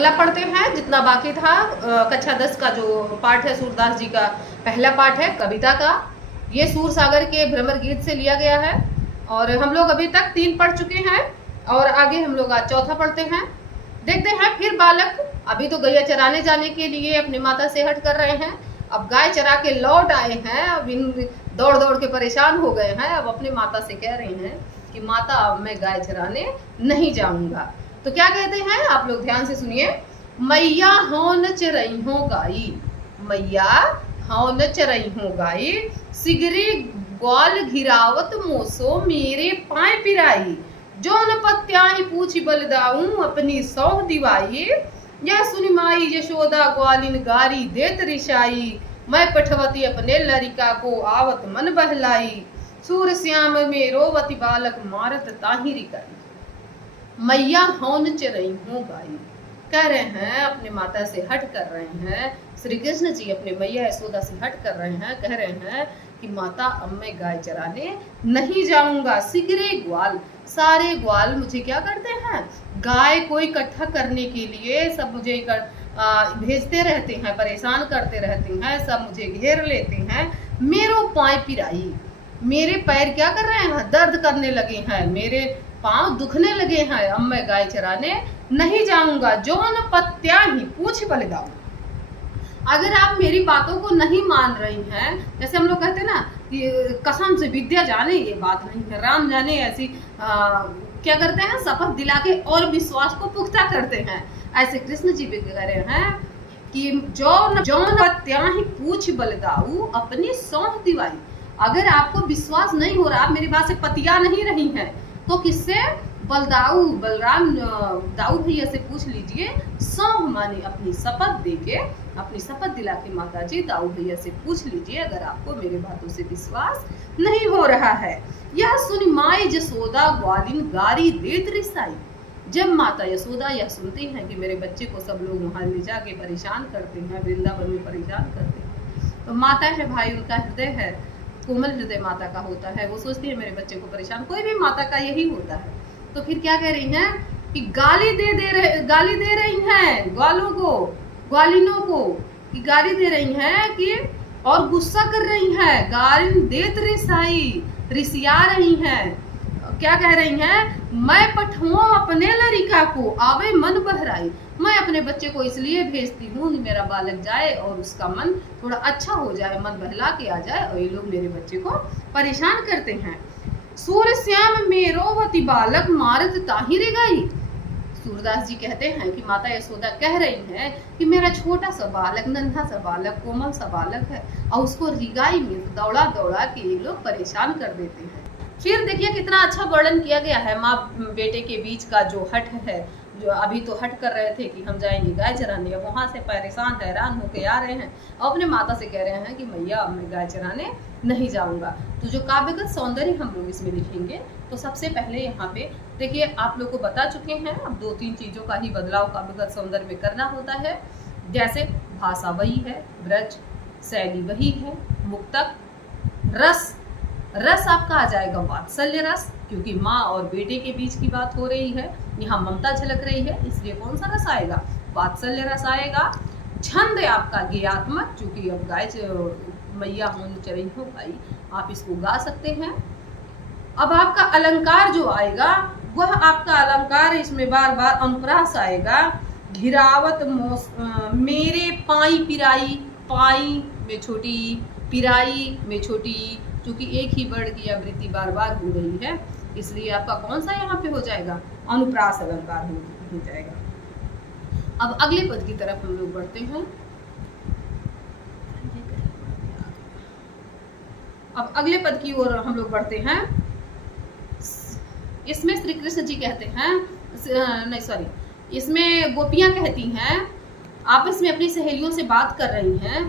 अगला पढ़ते हैं, जितना बाकी था कक्षा 10 का जो पाठ है सूरदास जी का पहला पाठ है कविता का। ये सूरसागर के भ्रमर गीत से लिया गया है और हम लोग अभी तक 3 पढ़ चुके हैं और आगे हम लोग आज चौथा पढ़ते हैं। देखते हैं फिर बालक अभी तो गैया चराने जाने के लिए अपनी माता से हट कर रहे हैं। अब गाय चरा के लौट आए हैं, अब इन दौड़ दौड़ के परेशान हो गए हैं। अब अपनी माता से कह रहे हैं कि माता अब मैं गाय चराने नहीं जाऊंगा। तो क्या कहते हैं आप लोग ध्यान से सुनिए। मैया हौन चरई हो गाई, मैया हौन चरई हो गाई, सिगरी ग्वाल घिरावत मोसो मेरे पाए पिराई, जौन पत्याही पूछी बलदाऊं अपनी सौह दिवाई, यह सुनि माई यशोदा ग्वालिन गारी देत रिशाई, मैं पठवती अपने लरिका को आवत मन बहलाई, सूर श्याम में रोवती बालक मारत ताही रिकाई। मैया हौन चरई हो गाई कह रहे हैं, अपने माता से हट कर रहे हैं। श्री कृष्ण जी अपने मैया यशोदा से हट कर रहे हैं, कह रहे हैं कि माता अब मैं गाय चराने नहीं जाऊंगा। सिगरे ग्वाल, सारे ग्वाल मुझे क्या करते हैं, गाय को इकट्ठा करने के लिए सब मुझे भेजते रहते हैं, परेशान करते रहते हैं, सब मुझे घेर लेते हैं। मेरो पाए पिराई, मेरे पैर क्या कर रहे हैं, दर्द करने लगे हैं, मेरे पांव दुखने लगे हैं, अब मैं गाय चराने नहीं जाऊंगा। जौन पत्या ही पूछ बलिदाऊं, अगर आप मेरी बातों को नहीं मान रही हैं, जैसे हम लोग कहते हैं ना कि कसम से विद्या जाने ये बात नहीं है, राम जाने ऐसी क्या करते हैं, शपथ दिला के और विश्वास को पुख्ता करते हैं। ऐसे कृष्ण जी भी कह रहे हैं कि जौन पत्या ही पूछ बलिदाऊ अपनी सौंह दिवाई। अगर आपको विश्वास नहीं हो रहा, आप मेरी बात से पतिया नहीं रही हैं, तो किससे, बलदाऊ बलराम दाऊ भैया से पूछ लीजिए। सौंह माने अपनी शपथ देके, अपनी शपथ दिला के माता जी दाऊ भैया से पूछ लीजिए अगर आपको मेरे बातों से विश्वास नहीं हो रहा है। यह सुन माई यशोदा ग्वालिन गारी देत रिसाई, जब माता यशोदा यह सुनती हैं कि मेरे बच्चे को सब लोग वहां ले जाके परेशान करते हैं, वृंदावन में परेशान करते हैं, तो माता है भाई, उनका हृदय है, कोमल हृदय माता का होता है, वो सोचती है मेरे बच्चे को परेशान, कोई भी माता का यही होता है। तो फिर क्या कह रही हैं कि गाली दे रही हैं ग्वालों को, ग्वालिनों को, कि गाली दे रही हैं कि और गुस्सा कर रही हैं, गाली देत रिसाई, रिसिया रही हैं। क्या कह रही हैं, मैं पठुओं अपने लड़िका को आवे मन बहराई, मैं अपने बच्चे को इसलिए भेजती हूँ मेरा बालक जाए और उसका मन थोड़ा अच्छा हो जाए, मन बहला के आ जाए, और ये लोग मेरे बच्चे को परेशान करते हैं। सूर श्याम में रोवती बालक मारत ताही रे गई, सूरदास जी कहते हैं कि माता यशोदा कह रही है कि मेरा छोटा सा बालक, नन्हा सा बालक, कोमल सा बालक है, और उसको रिगाई में दौड़ा दौड़ा के ये लोग परेशान कर देते हैं। फिर देखिए कितना अच्छा वर्णन किया गया है माँ बेटे के बीच का जो हट है, जो अभी तो हट कर रहे थे कि हम जाएंगे गाय चराने, अब वहां से परेशान हैरान होके आ रहे हैं और अपने माता से कह रहे हैं कि मैया मैं गाय चराने नहीं जाऊंगा। तो जो काव्यगत सौंदर्य हम लोग इसमें लिखेंगे, तो सबसे पहले यहाँ पे देखिए आप लोग को बता चुके हैं, अब 2-3 चीजों का ही बदलाव काव्यगत सौंदर्य में करना होता है। जैसे भाषा वही है, ब्रज शैली वही है, मुक्तक, रस आपका आ जाएगा वात्सल्य रस, क्योंकि माँ और बेटे के बीच की बात हो रही है, यहाँ ममता झलक रही है, इसलिए कौन सा रस आएगा, वात्सल्य रस आएगा। छंद आपका गेयात्मक, क्योंकि अब गाय मैया होन चरई हो गाई, आप इसको गा सकते हैं। अब आपका अलंकार जो आएगा, वह आपका अलंकार इसमें बार बार अनुप्रास आएगा। घिरावत मेरे पाई पिराई, पाई में छोटी, पिराई में छोटी, क्योंकि एक ही वर्ण की आवृत्ति बार बार हो रही है, इसलिए आपका कौन सा यहाँ पे हो जाएगा, अनुप्रास अलंकार हो जाएगा। अब अगले पद की तरफ हम लोग बढ़ते हैं। अब अगले पद की ओर हम लोग बढ़ते हैं। इसमें श्री कृष्ण जी कहते हैं, नहीं सॉरी, इसमें गोपियां कहती हैं, आपस में अपनी सहेलियों से बात कर रही हैं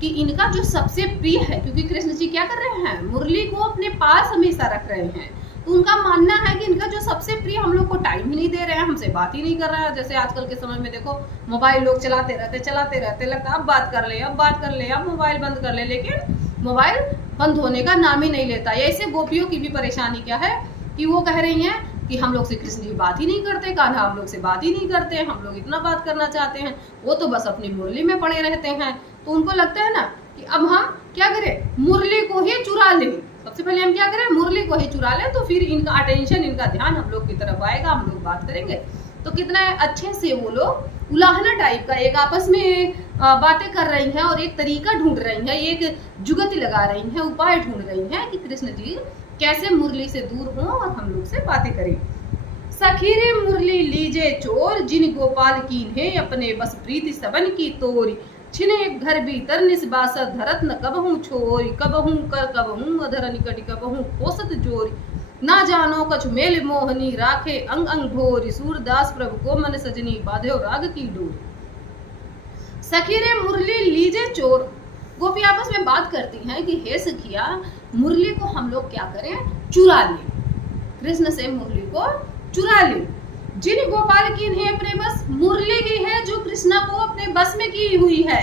कि इनका जो सबसे प्रिय है, क्योंकि कृष्ण जी क्या कर रहे हैं, मुरली को अपने पास हमेशा रख रहे हैं, तो उनका मानना है कि इनका जो सबसे प्रिय हम लोग को टाइम ही नहीं दे रहे हैं, हमसे बात ही नहीं कर रहा है। जैसे आजकल के समय में देखो मोबाइल लोग चलाते रहते लगता अब बात कर ले, अब मोबाइल बंद कर ले, लेकिन मोबाइल बंद होने का नाम ही नहीं लेता। ऐसे गोपियों की भी परेशानी क्या है कि वो कह रही हैं कि हम लोग से कृष्ण जी बात ही नहीं करते, कान्हा हम लोग से बात ही नहीं करते, हम लोग इतना बात करना चाहते हैं, वो तो बस अपनी मुरली में पड़े रहते हैं। तो उनको लगता है ना कि अब हम क्या करें, मुरली को ही चुरा लें। सबसे पहले हम क्या करें, मुरली को ही चुरा लें, तो फिर इनका अटेंशन, इनका ध्यान हम लोग की तरफ आएगा, हम लोग बात करेंगे। तो कितना अच्छे से वो लोग उलाहना टाइप का एक आपस में बातें कर रही हैं और एक तरीका ढूंढ रही हैं, एक जुगती लगा रही हैं, उपाय ढूंढ रही हैं कि कृष्ण जी कैसे मुरली से दूर हों और हम लोग से बातें करें। सखी रे मुरली लीजे चोर, जिन गोपाल कीन्हे अपने बस प्रीति सबन की तोरी। छिने घर भीतर निस्बास धरत न कबहू छोरी, कबहू कर कबहू अधर निकट कबहू पोसत जोरी। ना जानो कछु मेल मोहनी, राखे अंग अंग ढोरी। सूरदास प्रभु को मन सजनी, बाधो राग की डोरी। सखी रे मुरली लीजे चोर, गोपी आपस में बात करती हैं कि हे सखिया, मुरली को हम लोग क्या करें, चुरा लें, कृष्ण से मुरली को चुरा लें। जिन गोपाल की इन्हें अपने बस, मुरली की है जो कृष्णा को अपने बस में की हुई है।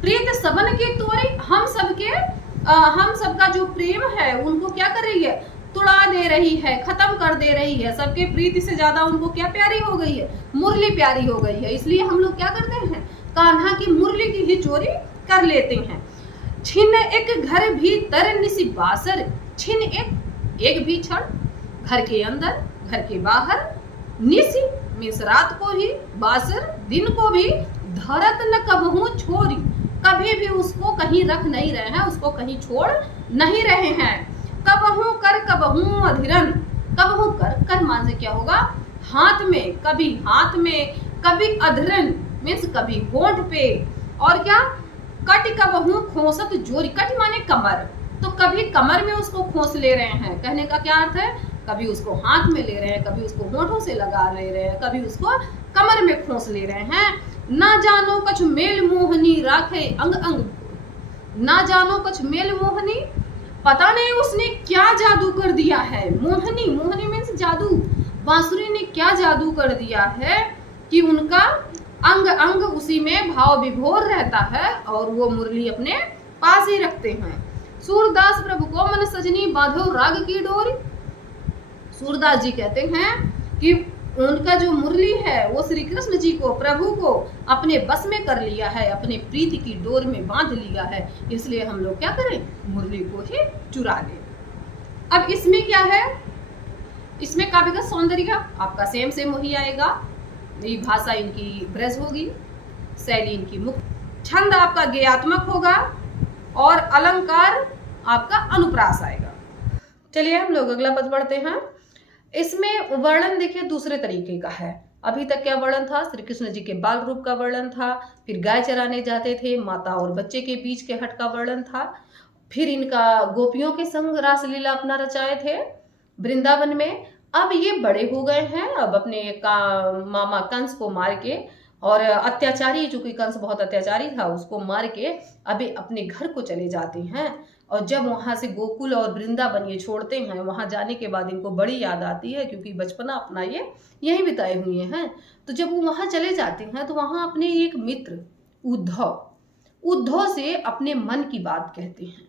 प्रीत सबन की तोरी, हम सबका जो प्रेम है उनको क्या कर रही है, तुड़ा दे रही है, खत्म कर दे रही है। सबके प्रीति से ज्यादा उनको क्या प्यारी हो गई है, मुरली प्यारी हो गई है। इसलिए हम लोग क्या करते हैं, कान्हा की मुरली की ही चोरी कर लेते हैं। छिन एक घर भीतर निसी बासर, छिन एक भी क्षण, घर के अंदर घर के बाहर, निसी मीन्स रात को ही, बासर दिन को भी, धरत न कबहू छोरी, कभी भी उसको कहीं रख नहीं रहे हैं, उसको कहीं छोड़ नहीं रहे हैं। कबहू कर कबहू अधीरन, कबहू कर मान से क्या होगा, हाथ में, कभी अधरन मीन्स कभी होंठ पे, और क्या, कट कबहू खोसत जोरी, कट माने कमर, तो कभी कमर में उसको खोस ले रहे हैं। कहने का क्या अर्थ है, कभी उसको हाथ में ले रहे हैं, कभी उसको होठों से लगा ले रहे हैं, कभी उसको कमर में खोस ले रहे हैं। ना जानो कछु मेल मोहनी, राखे अंग अंग, ना जानो कछु मेल मोहनी, पता नहीं उसने क्या जादू कर दिया है। मोहनी, मोहनी मीन्स जादू, बांसुरी ने क्या जादू कर दिया है कि उनका अंग अंग उसी में भाव विभोर रहता है और वो मुरली अपने पास ही रखते हैं। सूरदास प्रभु को मन सजनी, बांधो राग की डोरी। सूरदास जी कहते हैं कि उनका जो मुरली है वो श्री कृष्ण जी को, प्रभु को अपने बस में कर लिया है, अपने प्रीति की डोर में बांध लिया है। इसलिए हम लोग क्या करें, मुरली को ही चुरा लें। अब इसमें क्या है, इसमें काव्य का सौंदर्य आपका सेम वही आएगा। ये भाषा इनकी ब्रज होगी, शैली इनकी मुक्त, छंद आपका गेयात्मक होगा और अलंकार आपका अनुप्रास आएगा। चलिए हम लोग अगला पद पढ़ते हैं। इसमें वर्णन देखिए दूसरे तरीके का है। अभी तक क्या वर्णन था, श्री कृष्ण जी के बाल रूप का वर्णन था, फिर गाय चराने जाते थे, माता और बच्चे के बीच के हट का वर्णन था, फिर इनका गोपियों के संग रासलीला अपना रचाए थे वृंदावन में। अब ये बड़े हो गए हैं, अब अपने मामा कंस को मार के, और अत्याचारी, चूंकि कंस बहुत अत्याचारी था, उसको मार के अभी अपने घर को चले जाते हैं। और जब वहां से गोकुल और वृंदावन ये छोड़ते हैं, वहां जाने के बाद इनको बड़ी याद आती है, क्योंकि बचपना अपना ये यहीं बिताए हुए हैं। तो जब वो वहां चले जाते हैं तो वहां अपने एक मित्र उद्धव से अपने मन की बात कहते हैं।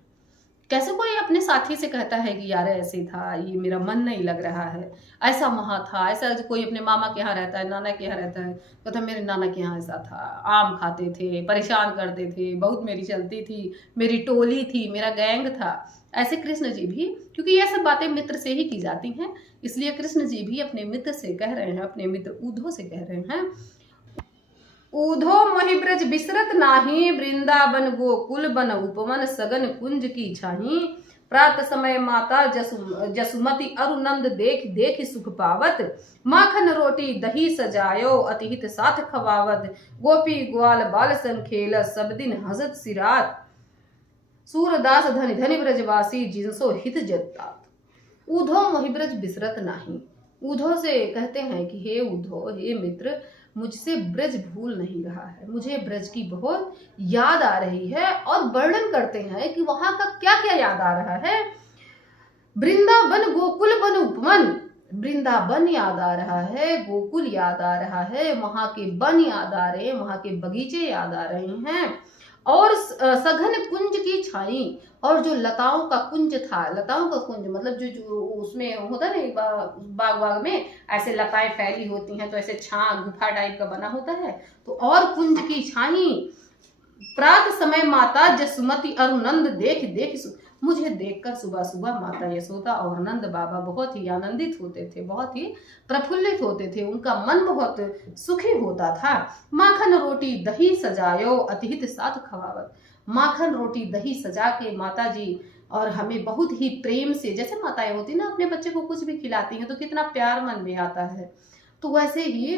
कैसे कोई अपने साथी से कहता है कि यार ऐसे था, ये मेरा मन नहीं लग रहा है, ऐसा वहां था, ऐसा कोई अपने मामा के यहाँ रहता है, नाना के यहाँ रहता है, कहता मेरे नाना के यहाँ ऐसा था, आम खाते थे, परेशान करते थे, बहुत मेरी चलती थी, मेरी टोली थी, मेरा गैंग था। ऐसे कृष्ण जी भी, क्योंकि ये सब बातें मित्र से ही की जाती हैं, इसलिए कृष्ण जी भी अपने मित्र से कह रहे हैं, अपने मित्र उद्धव से कह रहे हैं, उधो मोहि ब्रज बिसरत नाही, वृंदावन गोकुल बन उपवन, सगन कुंज की छाही। प्रात समय माता जसुमति अरुनंद देख देख सुख पावत, माखन रोटी दही सजायो, अतिहित साथ खवावत। गोपी ग्वाल बाल संग खेल, सब दिन हसत सिरात। सूरदास धनि धनि ब्रजवासी, जिनसो हित जतात। उधो मोहि ब्रज बिसरत नाही, उद्धव से कहते हैं कि हे उद्धव, हे मित्र, मुझसे ब्रज भूल नहीं रहा है, मुझे ब्रज की बहुत याद आ रही है। और वर्णन करते हैं कि वहां का क्या क्या याद आ रहा है। वृंदावन गोकुल बन उपवन, वृंदावन याद आ रहा है, गोकुल याद आ रहा है, वहां के वन याद आ रहे हैं, वहां के बगीचे याद आ रहे हैं, और सघन कुंज की छाई, और जो लताओं का कुंज था, लताओं का कुंज मतलब जो जो उसमें होता है ना बाग बाग में ऐसे लताएं फैली होती हैं, तो ऐसे छा गुफा टाइप का बना होता है, तो और कुंज की छाई। प्रात समय माता जसुमती अरुनंद देख देख मुझे देखकर सुबह सुबह माता यशोदा और नंद बाबा बहुत ही आनंदित होते थे, बहुत ही प्रफुल्लित होते थे, उनका मन बहुत सुखी होता था। माखन रोटी दही सजायो अतिहित साथ खवावत, माखन रोटी दही सजा के माता जी और हमें बहुत ही प्रेम से, जैसे माताएं होती ना अपने बच्चे को कुछ भी खिलाती हैं तो कितना प्यार मन में आता है, तो वैसे ही